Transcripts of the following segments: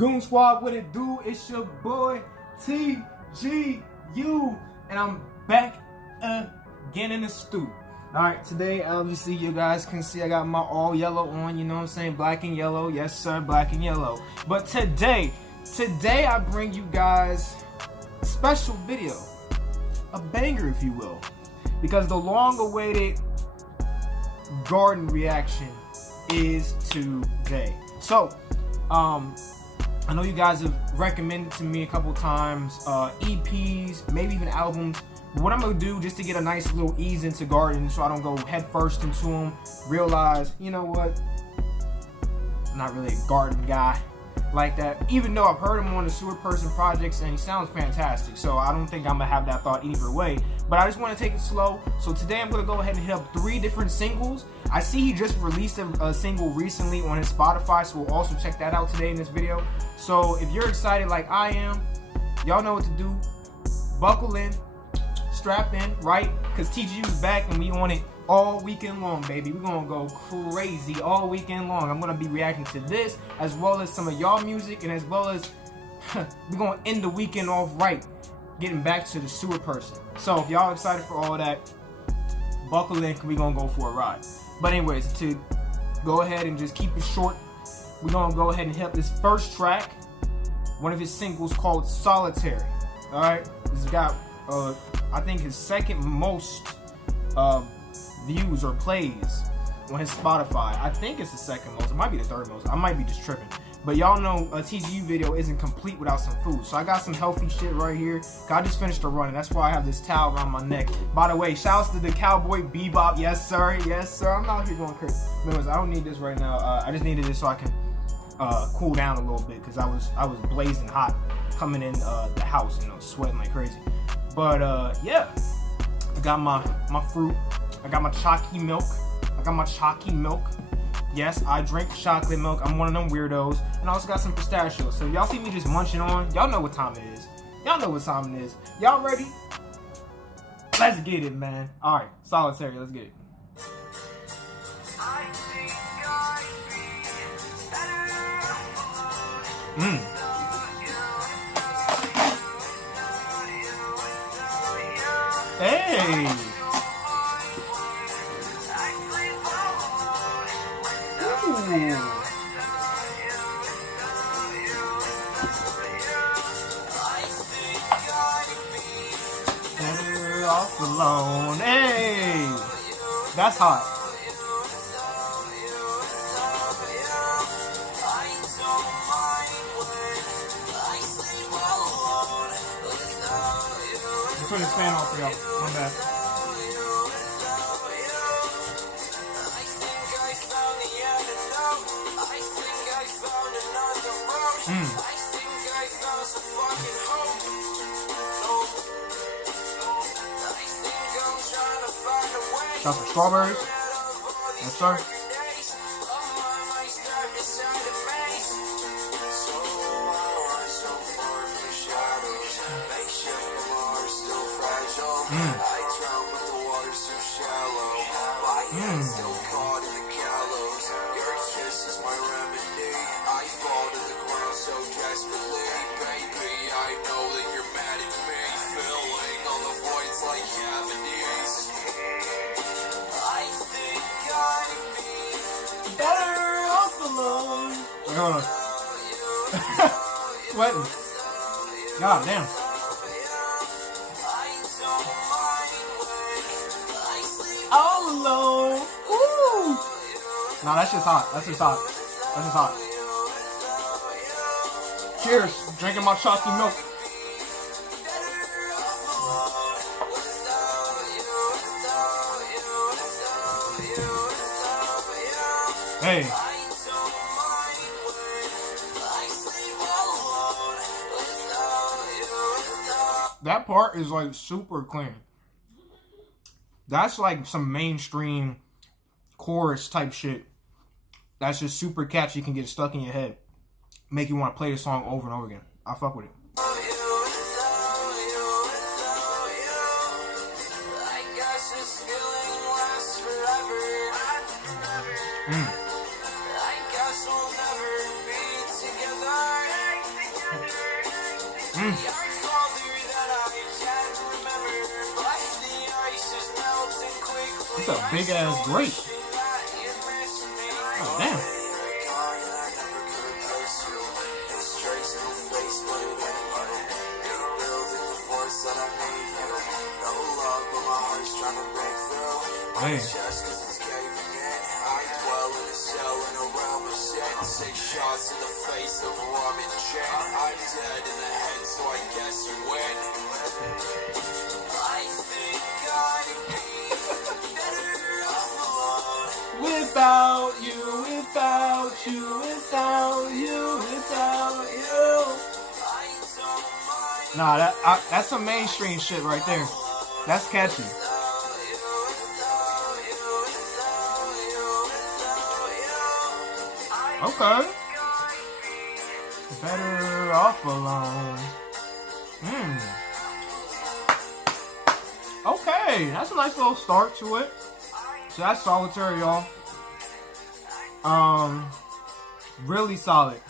Goon Squad, what it do? It's your boy TGU, and I'm back again in the stew. Alright, today obviously you guys can see I got my all yellow on, you know what I'm saying? Black and yellow, yes sir, black and yellow. But today I bring you guys a special video, a banger if you will, because the long-awaited Guardin reaction is today. So, I know you guys have recommended to me a couple times EPs, maybe even albums. But what I'm gonna do, just to get a nice little ease into Guardin, so I don't go head first into them, realize, you know what, I'm not really a Guardin guy like that. Even though I've heard him on the Sewer Person projects and he sounds fantastic, so I don't think I'm gonna have that thought either way. But I just want to take it slow. So today I'm gonna go ahead and hit up 3 different singles. I see he just released a single recently on his Spotify, so we'll also check that out today in this video. So if you're excited like I am, y'all know what to do. Buckle in, strap in, right? Because TGU's back and we on it all weekend long, baby. We're gonna go crazy all weekend long. I'm gonna be reacting to this as well as some of y'all music, and as well as we're gonna end the weekend off right, getting back to the Sewer Person. So if y'all excited for all that, buckle in, we gonna go for a ride. But anyways, to go ahead and just keep it short, we're gonna go ahead and hit up this first track, one of his singles called Solitary. Alright, this has got I think his second most views or plays on his Spotify. I think it's the second most. It might be the third most. I might be just tripping. But y'all know a TGU video isn't complete without some food. So I got some healthy shit right here. I just finished a run, and that's why I have this towel around my neck. By the way, shouts to the Cowboy Bebop. Yes, sir. Yes, sir. I'm out here going crazy. Anyways, I don't need this right now. I just needed this so I can cool down a little bit, because I was blazing hot coming in the house, you know, sweating like crazy. But yeah, I got my fruit. I got my chalky milk. Yes, I drink chocolate milk. I'm one of them weirdos. And I also got some pistachios. So y'all see me just munching on, y'all know what time it is. Y'all ready? Let's get it, man. Alright, Solitary, let's get it. Hey! Better off alone. Hey! That's hot. Let's turn this fan off for y'all. My bad. Got some strawberries. Yes, sir. Hold on. Sweating. God damn. All alone. Woo. Nah, that's just hot. That's just hot. Cheers. Drinking my chalky milk. Hey. That part is like super clean. That's like some mainstream chorus type shit. That's just super catchy, can get stuck in your head. Make you want to play the song over and over again. I fuck with it. It's a big ass grape. Oh, damn. Hey. Six shots in the face of Robin Chen. I'm dead in the head, so I guess you win. I think I'd be better off alone. Without you, without you, without you, without you. Nah, that's some mainstream shit right there. That's catchy. Okay. Better off alone. Okay, that's a nice little start to it. So that's Solitary, y'all. Really solid.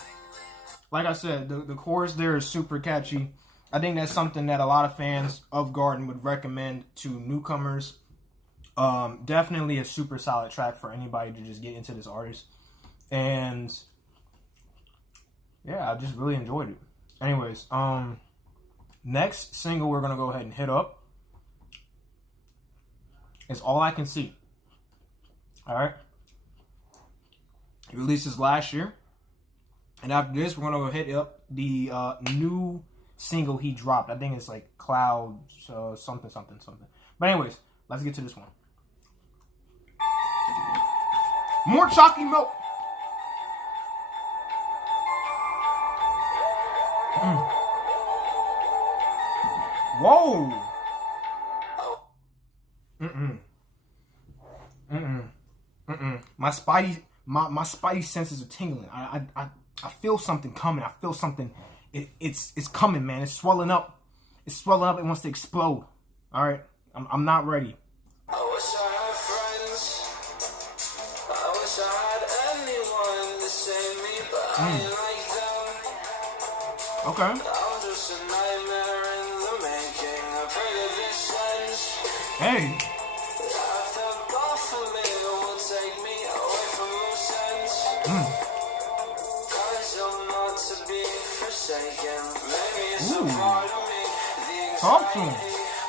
Like I said, the chorus there is super catchy. I think that's something that a lot of fans of Guardin would recommend to newcomers. Definitely a super solid track for anybody to just get into this artist. And yeah, I just really enjoyed it. Anyways, next single we're gonna go ahead and hit up is All I Can See. Alright. He released this last year. And after this, we're gonna go hit up the new single he dropped. I think it's like Cloud something. But anyways, let's get to this one. More chalky milk. Whoa. My spidey senses are tingling. I feel something coming. I feel something. It's coming, man. It's swelling up. It's swelling up. It wants to explode. All right. I'm not ready. I wish I had friends. I wish I had anyone to save me, but I ain't like them. Okay. I'm just a nightmare in the making. I pray that this ends. Hey. After both of me will take me away from loose ends. Cause I'm not to be forsaken. Maybe it's a part of me. The anxiety.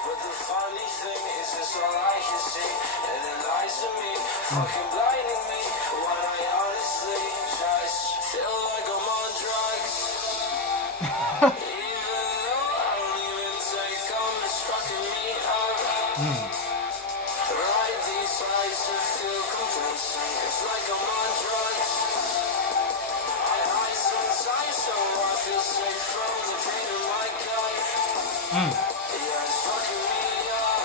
But the funny thing is it's all I can see. And it lies to me. Fucking blinding me. What I honestly just feel like I'm on drugs. Even though I don't even take them, it's fucking me up. Ride these lights and feel complacent. It's like I'm on drugs. I hide sometimes so I feel safe from the pain in my gut. Yeah, it's fucking me up.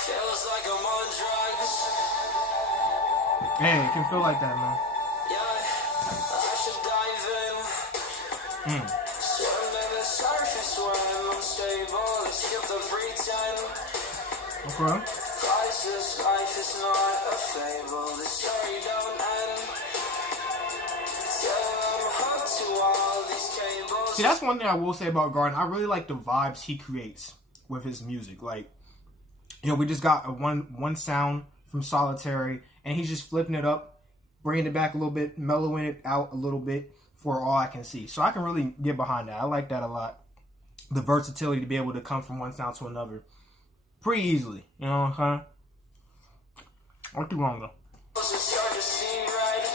Feels like I'm on drugs. Hey, it can feel like that, man. Yeah, I should dive in. Swim to the surface when I'm unstable. Skip the pretend. Okay. Guys, this life is not a fable. The story don't end. Till I'm hooked to all these cables. See, that's one thing I will say about Guardin. I really like the vibes he creates with his music. Like, you know, we just got a one sound from Solitary, and he's just flipping it up, bringing it back a little bit, mellowing it out a little bit for All I Can See. So I can really get behind that. I like that a lot. The versatility to be able to come from one sound to another pretty easily. You know what I'm saying? I'll keep on though. Start to see right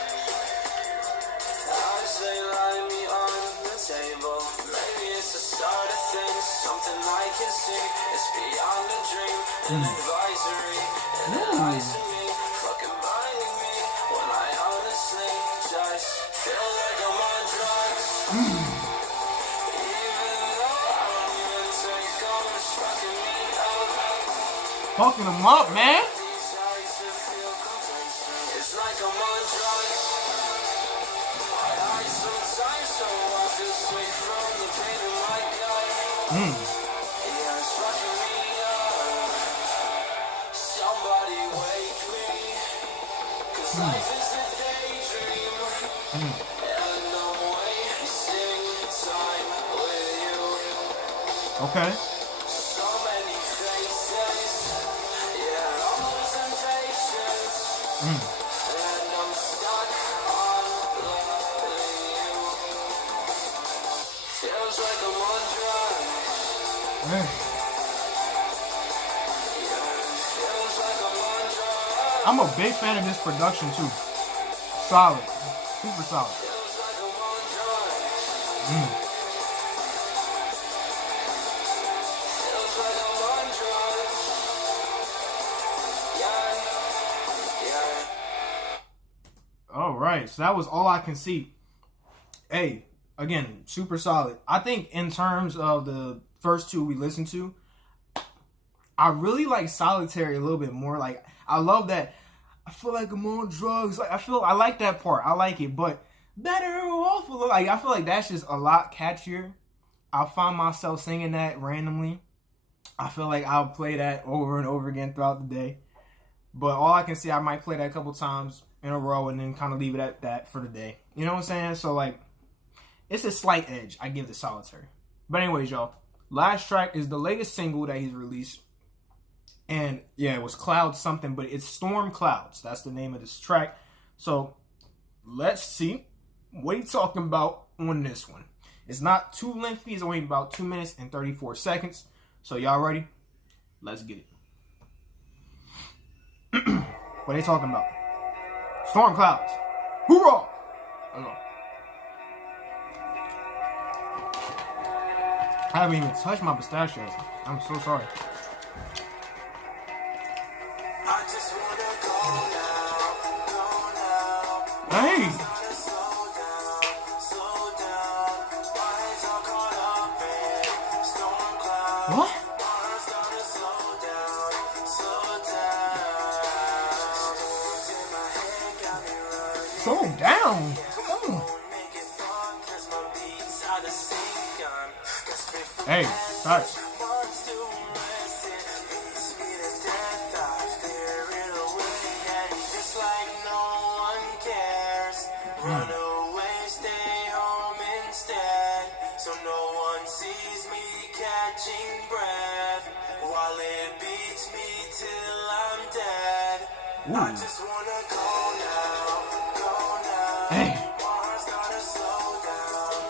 as they lie me on the table. Maybe it's the start of things, something I can see. It's beyond a dream, an advisory, and it lies to me, fucking binding me. When I honestly just feel like I'm on drugs. Even though I don't even take them, it's fucking me up. Fucking him up, man. Somebody wake me, 'cause life is a daydream, and I'm wasting time with you. Okay. So many faces, yeah, I'm losing patience, and I'm stuck on loving you. Feels like I'm on drugs, Hey. yeah, feels like I'm on drugs. I'm a big fan of this production too. Solid. Super solid. Feels like I'm on drugs. Feels like I'm on drugs. Yeah, yeah. All right. So that was All I Can See. Hey, again, super solid. I think in terms of the first two we listened to, I really like Solitary a little bit more. Like, I love that. I feel like I'm on drugs. Like, I like that part. I like it, but better off. Like, I feel like that's just a lot catchier. I find myself singing that randomly. I feel like I'll play that over and over again throughout the day. But All I Can See, I might play that a couple times in a row and then kind of leave it at that for the day. You know what I'm saying? So, like, it's a slight edge. I give the Solitary. But anyways, y'all, last track is the latest single that he's released. And yeah, it was Cloud something, but it's Storm Clouds. That's the name of this track. So let's see what he's talking about on this one. It's not too lengthy. It's only about 2 minutes and 34 seconds. So y'all ready? Let's get it. What are they talking about? Storm Clouds. Hoorah! Let's go. I haven't even touched my pistachios. I'm so sorry. I just wanna go now. Hey! Slow down. My head's all caught up in storm clouds. What? Mars gotta slow down. Storms in my head got me running. Slow down. Won't make it fun 'cause my beats out of sync. Hey, touch. Run away, stay home instead, so no one sees me catching breath while it beats me till I'm dead. I just wanna go now. Hey. Mars gotta slow down.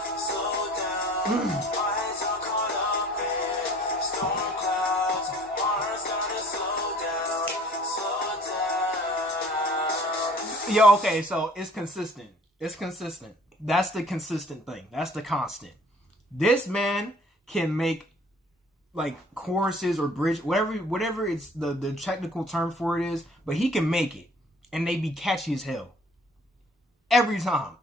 My head's all caught up in storm clouds. Mars gotta slow down. Yo, okay, so it's consistent. It's consistent. That's the consistent thing. That's the constant. This man can make like choruses or bridge, whatever it's the technical term for it is, but he can make it, and they be catchy as hell every time.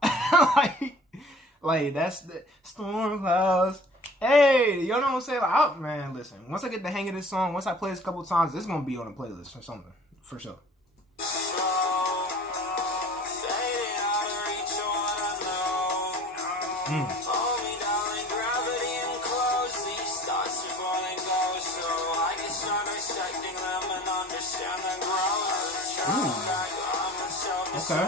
like that's the storm clouds. Hey, you know what I'm saying? Like, oh, man, listen. Once I get the hang of this song, once I play this a couple times, it's gonna be on a playlist or something for sure. Okay.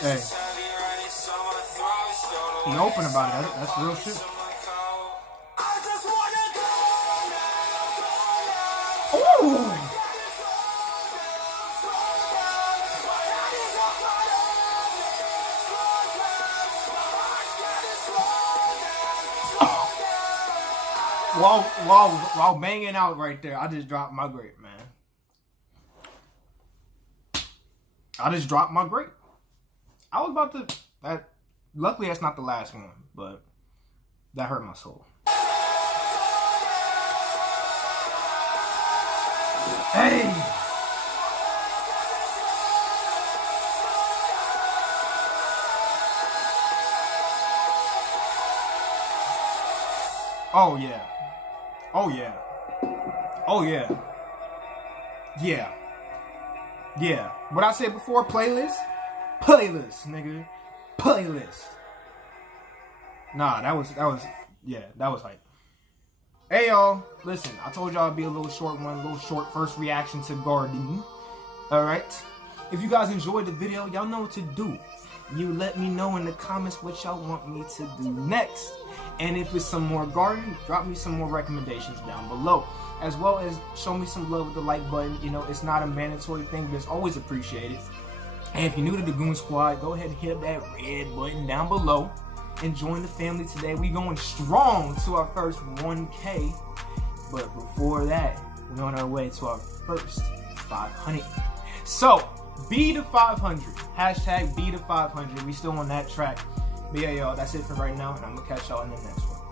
Hey. He open about it. That's real shit. Ooh. While banging out right there, I just dropped my grape, man. I just dropped my grape. I was about to that. Luckily, that's not the last one, but that hurt my soul. Hey. Oh yeah. Oh yeah. Oh yeah. Yeah. Yeah. What I said before, playlist? Playlist, nigga. Playlist. Nah, that was hype. Hey y'all, listen, I told y'all it'd be a little short first reaction to Guardin. Alright. If you guys enjoyed the video, y'all know what to do. You let me know in the comments what y'all want me to do next. And if it's some more Guardin, drop me some more recommendations down below. As well as show me some love with the like button. You know, it's not a mandatory thing, but it's always appreciated. And if you're new to the Goon Squad, go ahead and hit up that red button down below and join the family today. We going strong to our first 1K. But before that, we're on our way to our first 500. So, be the 500. Hashtag be the 500. We still on that track. But yeah, y'all, that's it for right now. And I'm going to catch y'all in the next one.